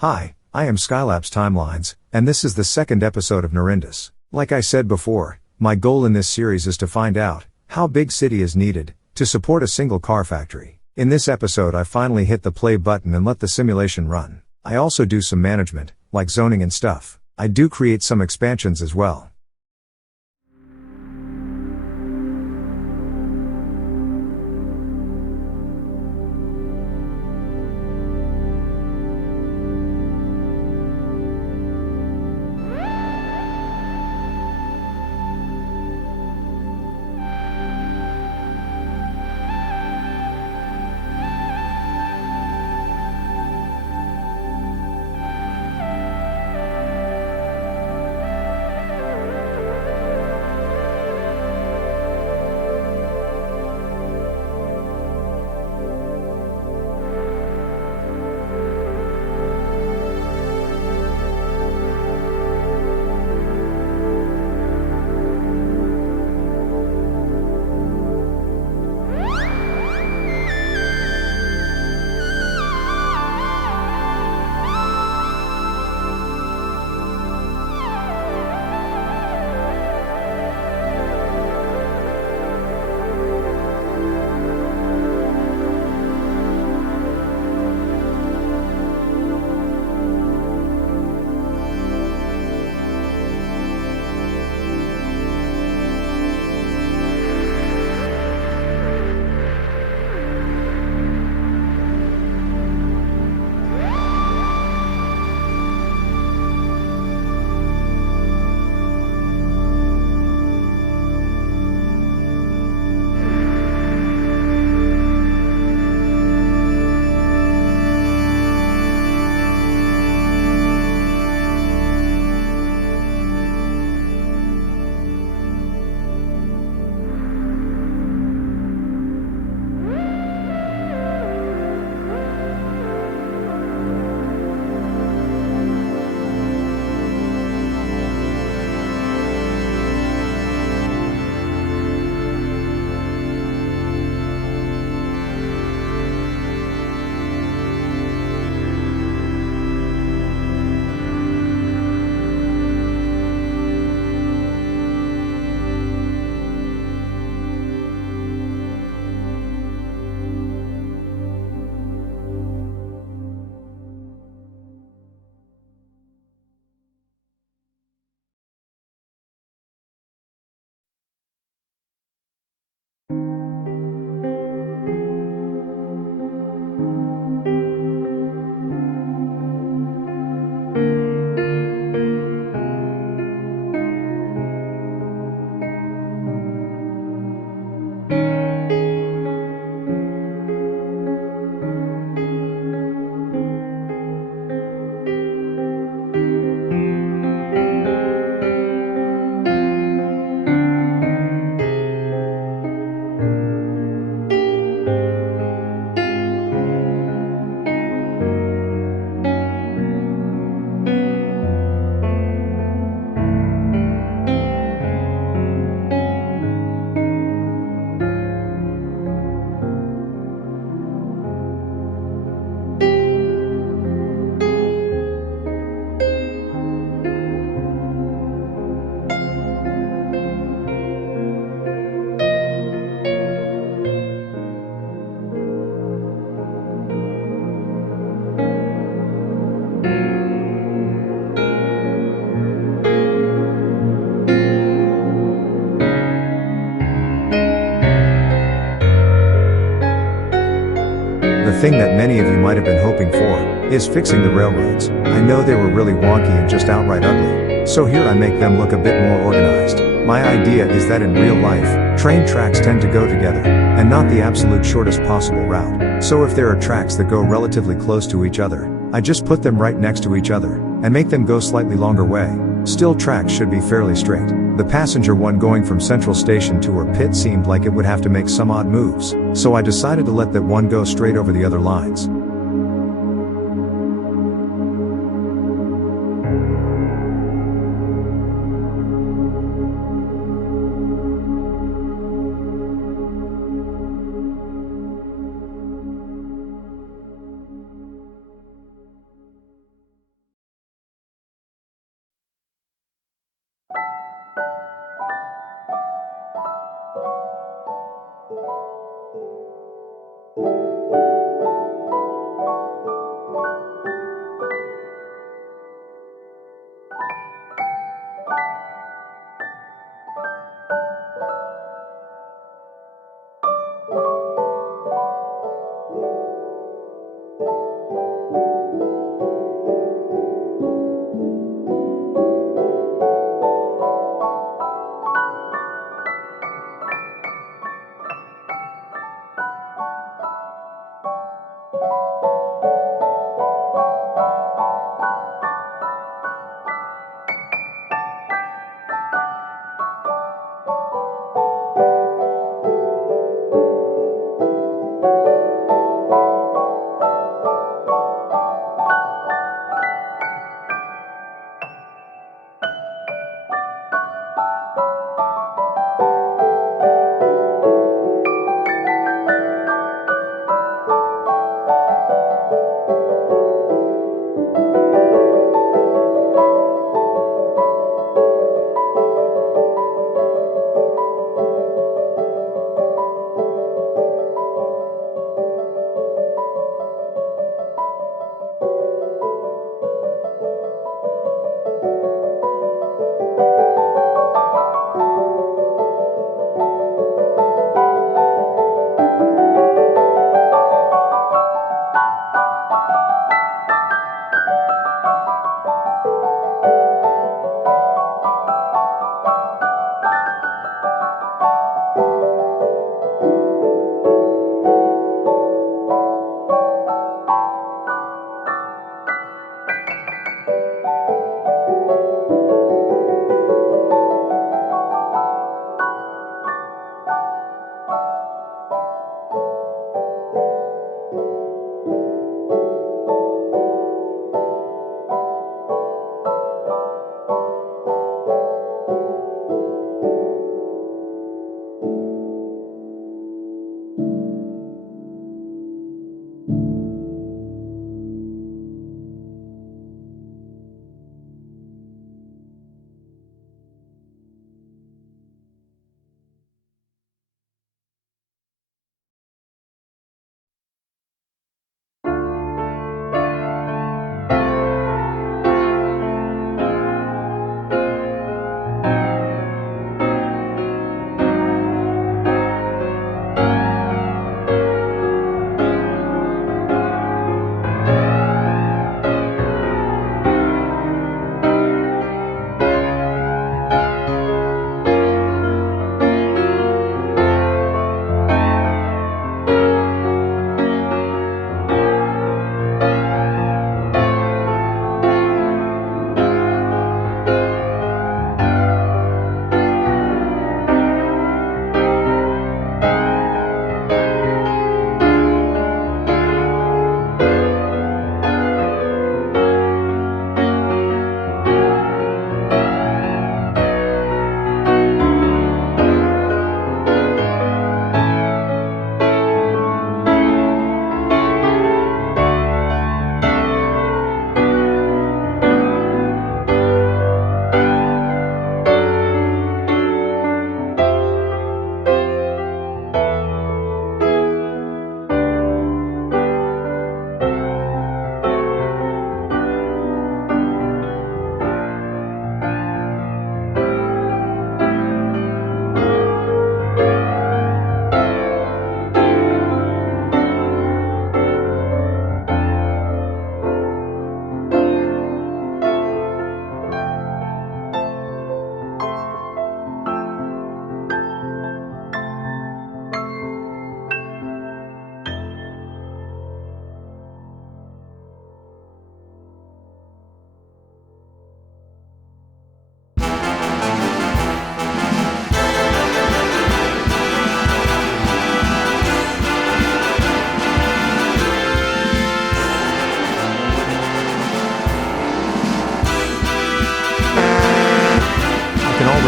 Hi, I am Skylabs Timelines, and this is the second episode of Norindus. Like I said before, my goal in this series is to find out how big city is needed to support a single car factory. In this episode I finally hit the play button and let the simulation run. I also do some management, like zoning and stuff. I do create some expansions as well. The thing that many of you might have been hoping for is fixing the railroads. I know they were really wonky and just outright ugly, so here I make them look a bit more organized. My idea is that in real life, train tracks tend to go together, and not the absolute shortest possible route. So if there are tracks that go relatively close to each other, I just put them right next to each other, and make them go slightly longer way. Still, tracks should be fairly straight. The passenger one going from Central Station to her pit seemed like it would have to make some odd moves, so I decided to let that one go straight over the other lines.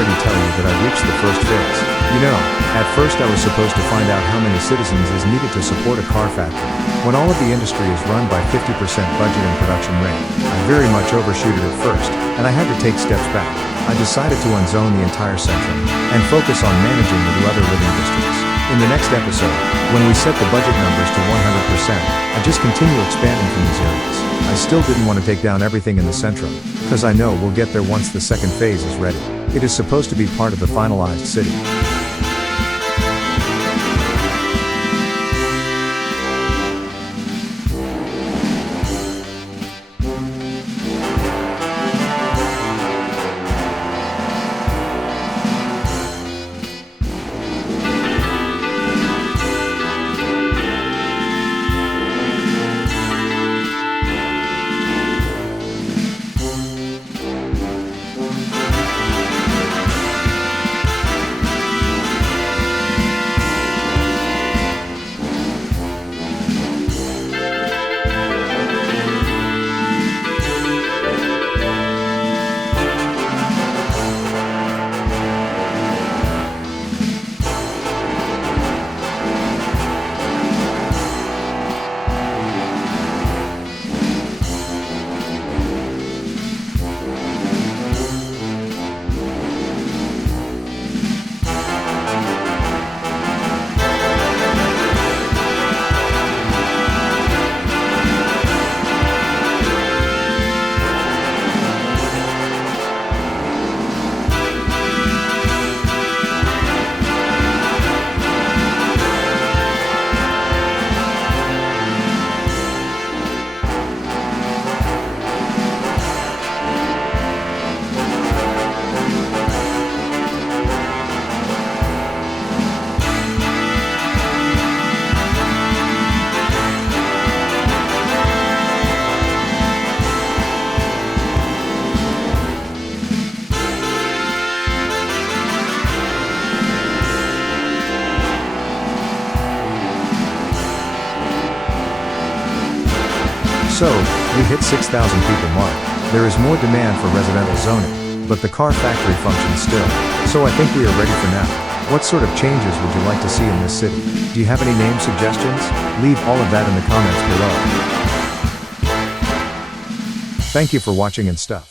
already tell you that I reached the first phase. You know, at first I was supposed to find out how many citizens is needed to support a car factory. When all of the industry is run by 50% budget and production rate, I very much overshoot it at first, and I had to take steps back. I decided to unzone the entire section, and focus on managing the two other living districts. In the next episode, when we set the budget numbers to 100%, I just continue expanding from these areas. I still didn't want to take down everything in the Centrum, because I know we'll get there once the second phase is ready. It is supposed to be part of the finalized city. So, we hit 6,000 people mark. There is more demand for residential zoning, but the car factory functions still. So I think we are ready for now. What sort of changes would you like to see in this city? Do you have any name suggestions? Leave all of that in the comments below. Thank you for watching and stuff.